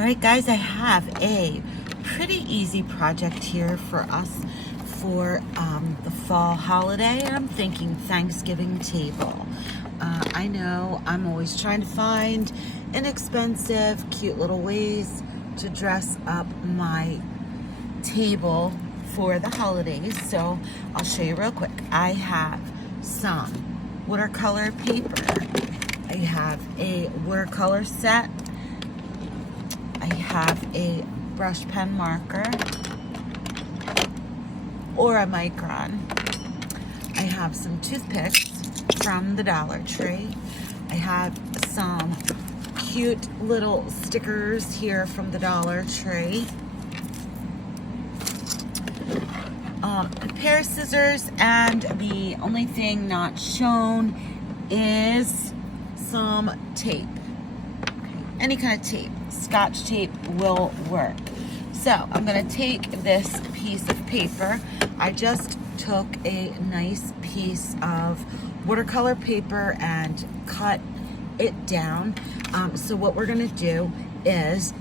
Alright guys, I have a pretty easy project here for us for the fall holiday. I'm thinking Thanksgiving table. I know I'm always trying to find inexpensive, cute little ways to dress up my table for the holidays. So I'll show you real quick. I have some watercolor paper. I have a watercolor set. I have a brush pen marker or a micron. I have some toothpicks from the Dollar Tree. I have some cute little stickers here from the Dollar Tree. A pair of scissors, and the only thing not shown is some tape. Any kind of tape. Scotch tape will work. So I'm going to take this piece of paper. I just took a nice piece of watercolor paper and cut it down. So what we're going to do is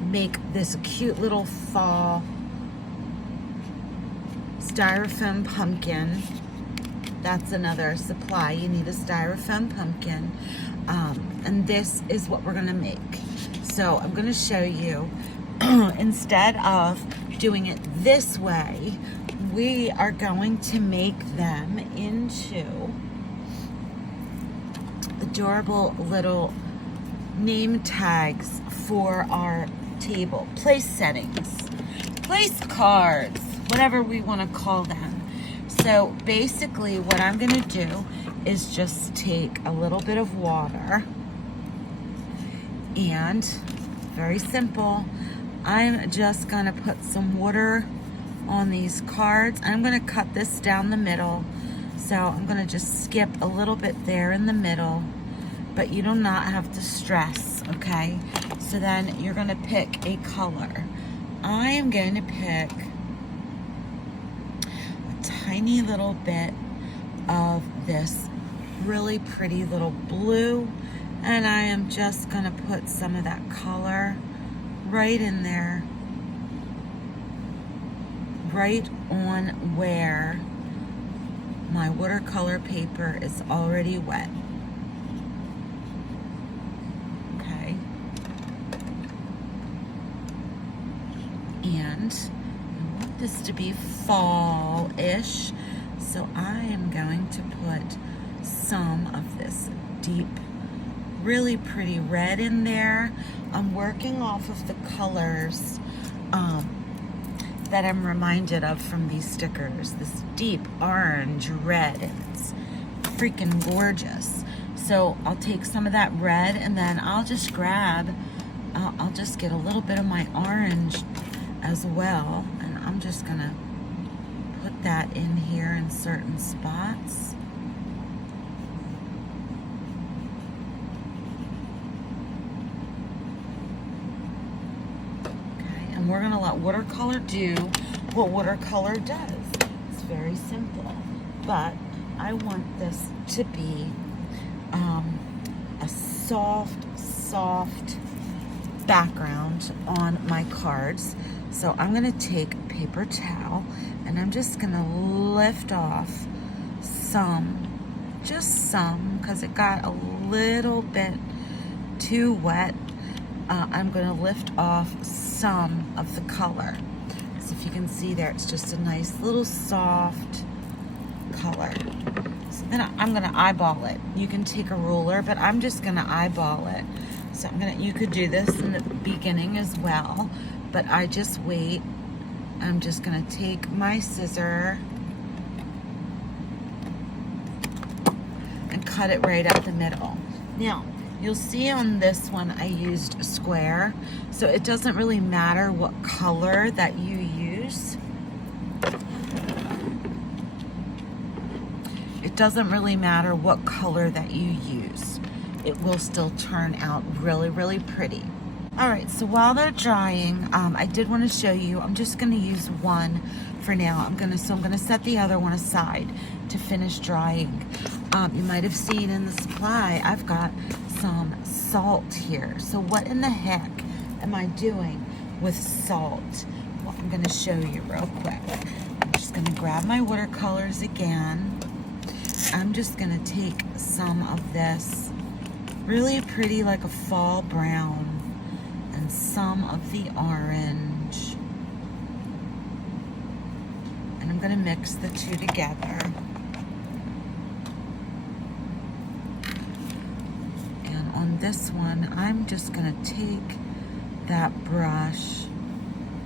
make this cute little fall styrofoam pumpkin. That's another supply. You need a styrofoam pumpkin. And this is what we're going to make. So I'm going to show you, instead of doing it this way, we are going to make them into adorable little name tags for our table. Place settings, place cards, whatever we want to call them. So basically what I'm going to do is just take a little bit of water and, very simple, I'm just going to put some water on these cards. I'm going to cut this down the middle. So I'm going to just skip a little bit there in the middle, but you do not have to stress, okay? So then you're going to pick a color. I am going to pick a tiny little bit of this really pretty little blue, and I am just going to put some of that color right in there, right on where my watercolor paper is already wet. Okay. And I want this to be fall-ish, so I am going to put some of this deep, really pretty red in there. I'm working off of the colors that I'm reminded of from these stickers. This deep orange red, and it's freaking gorgeous. So I'll take some of that red, and then I'll just grab, I'll just get a little bit of my orange as well, and I'm just gonna put that in here in certain spots. We're going to let watercolor do what watercolor does. It's very simple, but I want this to be a soft background on my cards. So I'm going to take a paper towel, and I'm just going to lift off some, just some, because it got a little bit too wet. I'm going to lift off some of the color. So if you can see there, it's just a nice little soft color. So then I'm going to eyeball it. You can take a ruler, but I'm just going to eyeball it. So you could do this in the beginning as well, but I just wait. I'm just going to take my scissor and cut it right up the middle. Now, you'll see on this one I used a square, so it doesn't really matter what color that you use. It doesn't really matter what color that you use. It will still turn out really, really pretty. All right, so while they're drying, I did want to show you, I'm just going to use one for now. I'm going to set the other one aside to finish drying. You might have seen in the supply, I've got some salt here. So what in the heck am I doing with salt? Well, I'm gonna show you real quick. I'm just gonna grab my watercolors again. I'm just gonna take some of this really pretty, like a fall brown, and some of the orange. And I'm gonna mix the two together. And on this one, I'm just gonna take that brush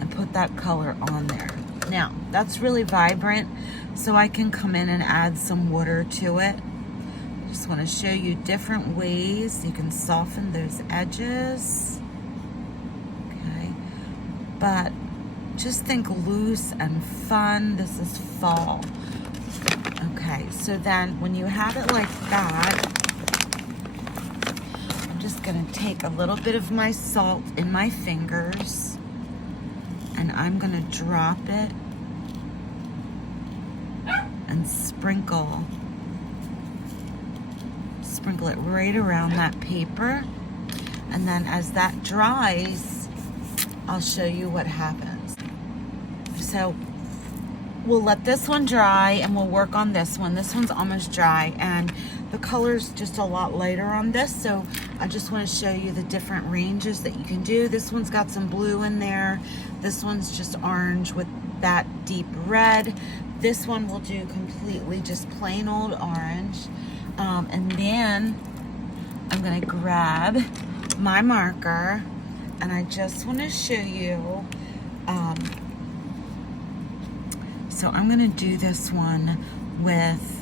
and put that color on there. Now, that's really vibrant, so I can come in and add some water to it. Just want to show you different ways you can soften those edges. Okay, but just think loose and fun. This is fall. Okay, so then when you have it like that, I'm just going to take a little bit of my salt in my fingers, and I'm going to drop it and sprinkle it right around that paper. And then as that dries, I'll show you what happens. So we'll let this one dry and we'll work on this one. This one's almost dry and the color's just a lot lighter on this, so I just want to show you the different ranges that you can do. This one's got some blue in there. This one's just orange with that deep red. This one will do completely just plain old orange. And then I'm going to grab my marker and I just want to show you. So I'm going to do this one with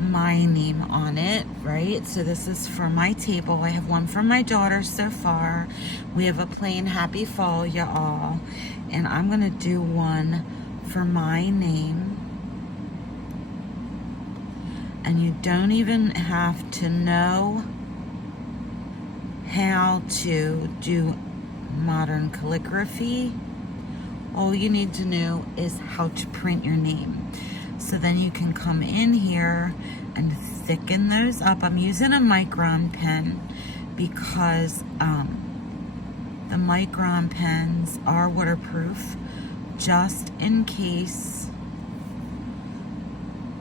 my name on it, right? So this is for my table. I have one for my daughter so far. We have a plain happy fall, y'all. And I'm going to do one for my name. And you don't even have to know how to do modern calligraphy. All you need to know is how to print your name. So then you can come in here and thicken those up. I'm using a Micron pen because the Micron pens are waterproof, just in case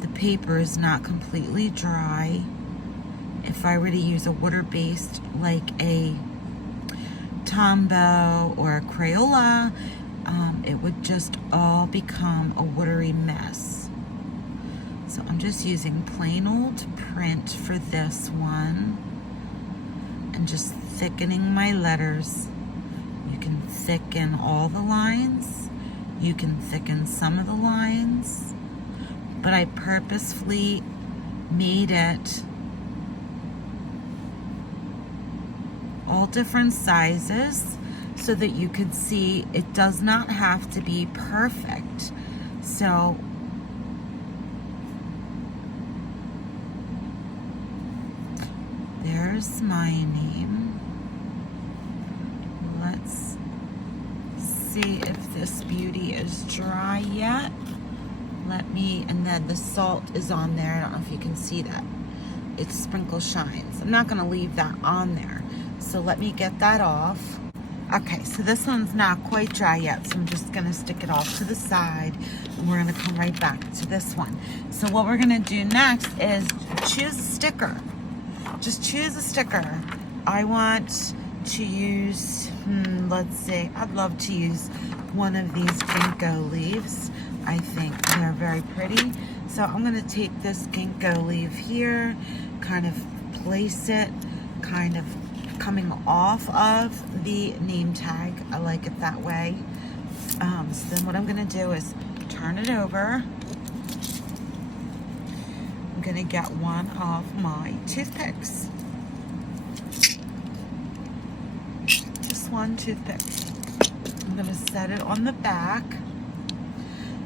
the paper is not completely dry. If I were to use a water-based like a Tombow or a Crayola, it would just all become a watery mess. So I'm just using plain old print for this one and just thickening my letters. You can thicken all the lines, you can thicken some of the lines, but I purposefully made it all different sizes so that you could see it does not have to be perfect. So there's my name. Let's see if this beauty is dry yet. And then the salt is on there. I don't know if you can see that. It's sprinkle shines. I'm not gonna leave that on there. So let me get that off. Okay, so this one's not quite dry yet, so I'm just gonna stick it off to the side and we're gonna come right back to this one. So what we're gonna do next is choose a sticker. Just choose a sticker. I want to use, let's see, I'd love to use one of these ginkgo leaves. I think they're very pretty. So I'm gonna take this ginkgo leaf here, kind of place it, kind of coming off of the name tag. I like it that way. So then what I'm gonna do is turn it over. I'm gonna get one of my toothpicks. Just one toothpick. I'm gonna set it on the back.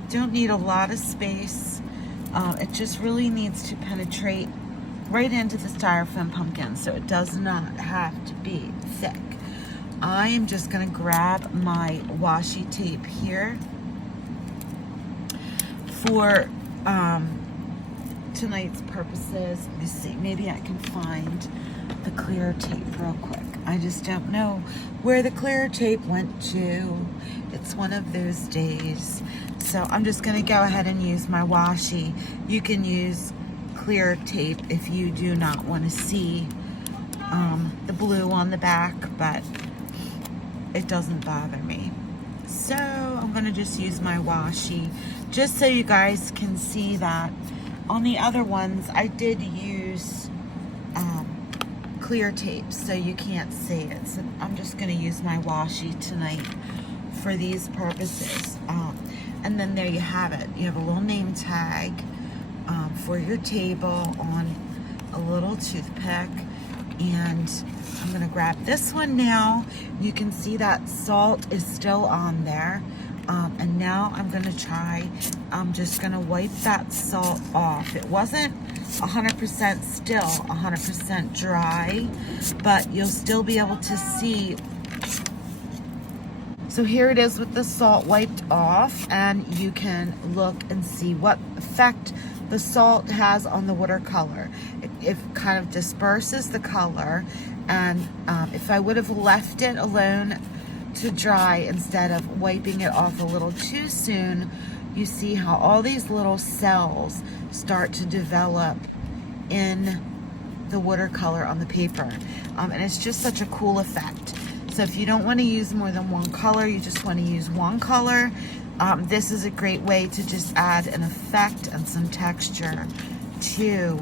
Don't need a lot of space. It just really needs to penetrate right into the styrofoam pumpkin, so it does not have to be thick. I am just gonna grab my washi tape here for tonight's purposes. Let me see, maybe I can find the clear tape real quick. I just don't know where the clear tape went to. It's one of those days. So I'm just gonna go ahead and use my washi. You can use clear tape if you do not want to see the blue on the back, but it doesn't bother me. So I'm gonna just use my washi just so you guys can see that. On the other ones, I did use clear tape, so you can't see it. So I'm just gonna use my washi tonight for these purposes. And then there you have it. You have a little name tag for your table on a little toothpick. And I'm gonna grab this one now. You can see that salt is still on there. And now I'm gonna try, I'm just gonna wipe that salt off. It wasn't 100% still 100% dry, but you'll still be able to see. So here it is with the salt wiped off, and you can look and see what effect the salt has on the watercolor. It kind of disperses the color, and if I would have left it alone to dry instead of wiping it off a little too soon, you see how all these little cells start to develop in the watercolor on the paper. And it's just such a cool effect. So if you don't want to use more than one color, you just want to use one color, this is a great way to just add an effect and some texture to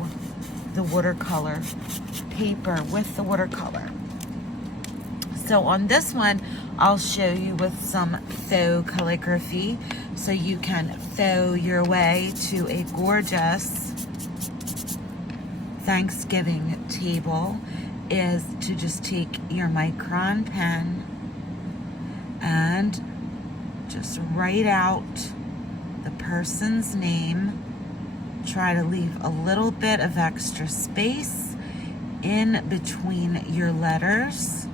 the watercolor paper with the watercolor. So on this one, I'll show you with some faux calligraphy, so you can faux your way to a gorgeous Thanksgiving table, is to just take your micron pen and just write out the person's name. Try to leave a little bit of extra space in between your letters.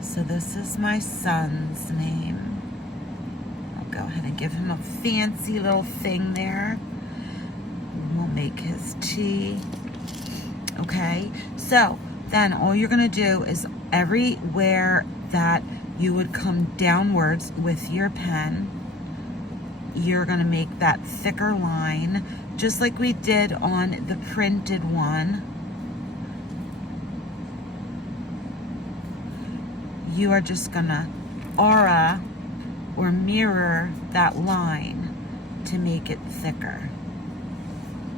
So this is my son's name. I'll go ahead and give him a fancy little thing there. We'll make his T. Okay, so then all you're gonna do is everywhere that you would come downwards with your pen, you're gonna make that thicker line, just like we did on the printed one. You are just gonna aura or mirror that line to make it thicker.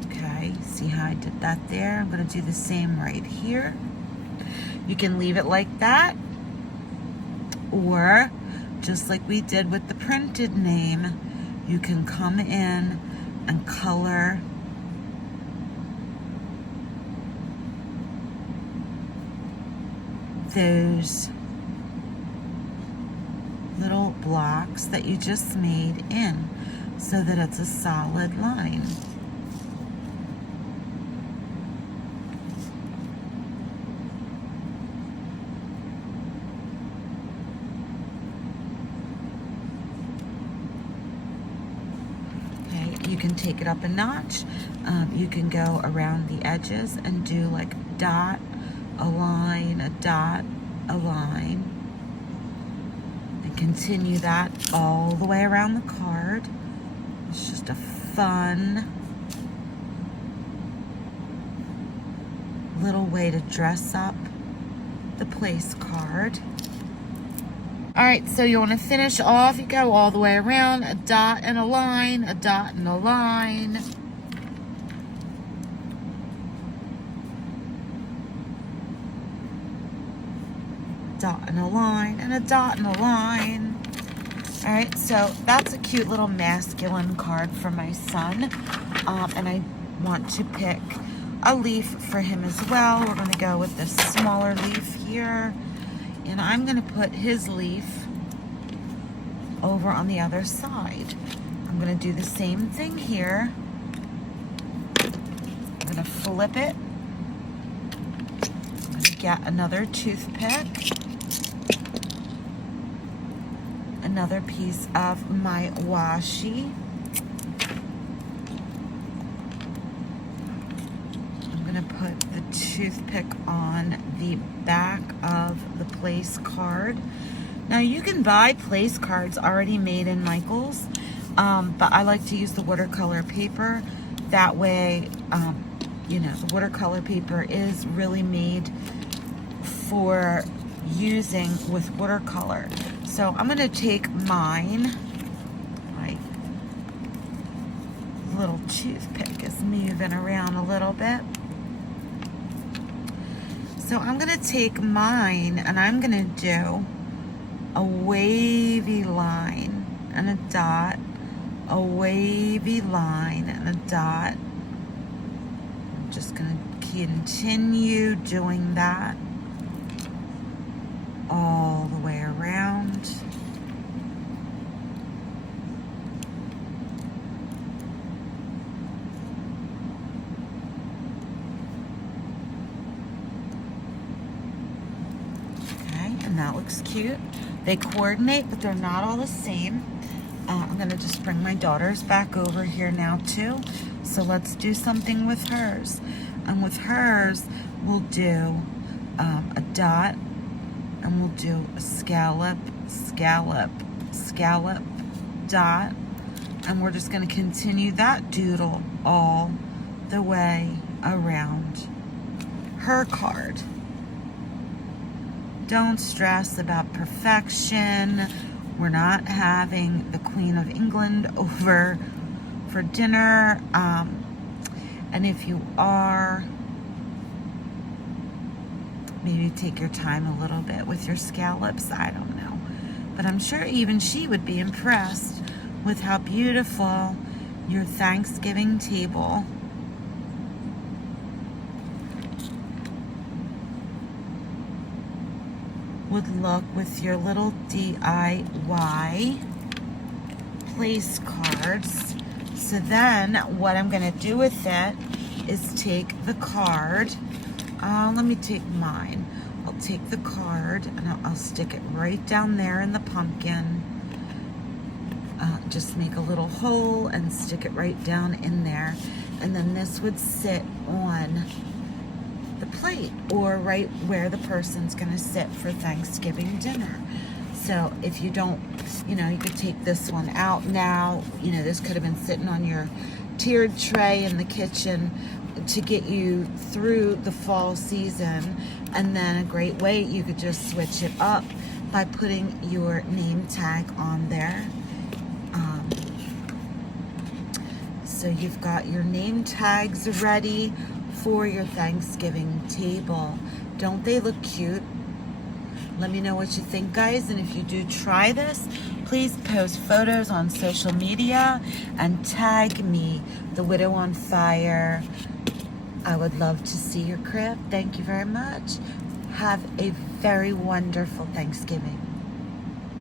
Okay, see how I did that there? I'm gonna do the same right here. You can leave it like that, or just like we did with the printed name, you can come in and color those little blocks that you just made in so that it's a solid line. Okay, you can take it up a notch. You can go around the edges and do like a dot, a line, a dot, a line. Continue that all the way around the card. It's just a fun little way to dress up the place card. All right, so you want to finish off, you go all the way around, a dot and a line, a dot and a line. Dot and a line, and a dot and a line. All right, so that's a cute little masculine card for my son. And I want to pick a leaf for him as well. We're gonna go with this smaller leaf here. And I'm gonna put his leaf over on the other side. I'm gonna do the same thing here. I'm gonna flip it. I'm gonna get another toothpick. Another piece of my washi. I'm gonna put the toothpick on the back of the place card. Now you can buy place cards already made in Michael's, but I like to use the watercolor paper. That way, you know, the watercolor paper is really made for using with watercolor. So I'm going to take mine. My little toothpick is moving around a little bit. So I'm going to take mine and I'm going to do a wavy line and a dot, a wavy line and a dot. I'm just going to continue doing that all the way around. Okay, and that looks cute. They coordinate, but they're not all the same. I'm gonna just bring my daughters back over here now too. So let's do something with hers. And with hers, we'll do a dot, and we'll do a scallop, scallop, scallop, dot. And we're just gonna continue that doodle all the way around her card. Don't stress about perfection. We're not having the Queen of England over for dinner. And if you are, maybe take your time a little bit with your scallops. I don't know. But I'm sure even she would be impressed with how beautiful your Thanksgiving table would look with your little DIY place cards. So then what I'm going to do with it is take the card. Let me take mine. I'll take the card and I'll stick it right down there in the pumpkin. Just make a little hole and stick it right down in there. And then this would sit on the plate or right where the person's going to sit for Thanksgiving dinner. So if you don't, you know, you could take this one out now. You know, this could have been sitting on your tiered tray in the kitchen to get you through the fall season. And then a great way, you could just switch it up by putting your name tag on there. So you've got your name tags ready for your Thanksgiving table. Don't they look cute? Let me know what you think, guys. And if you do try this, please post photos on social media and tag me, The Widow on Fire. I would love to see your crib. Thank you very much. Have a very wonderful Thanksgiving.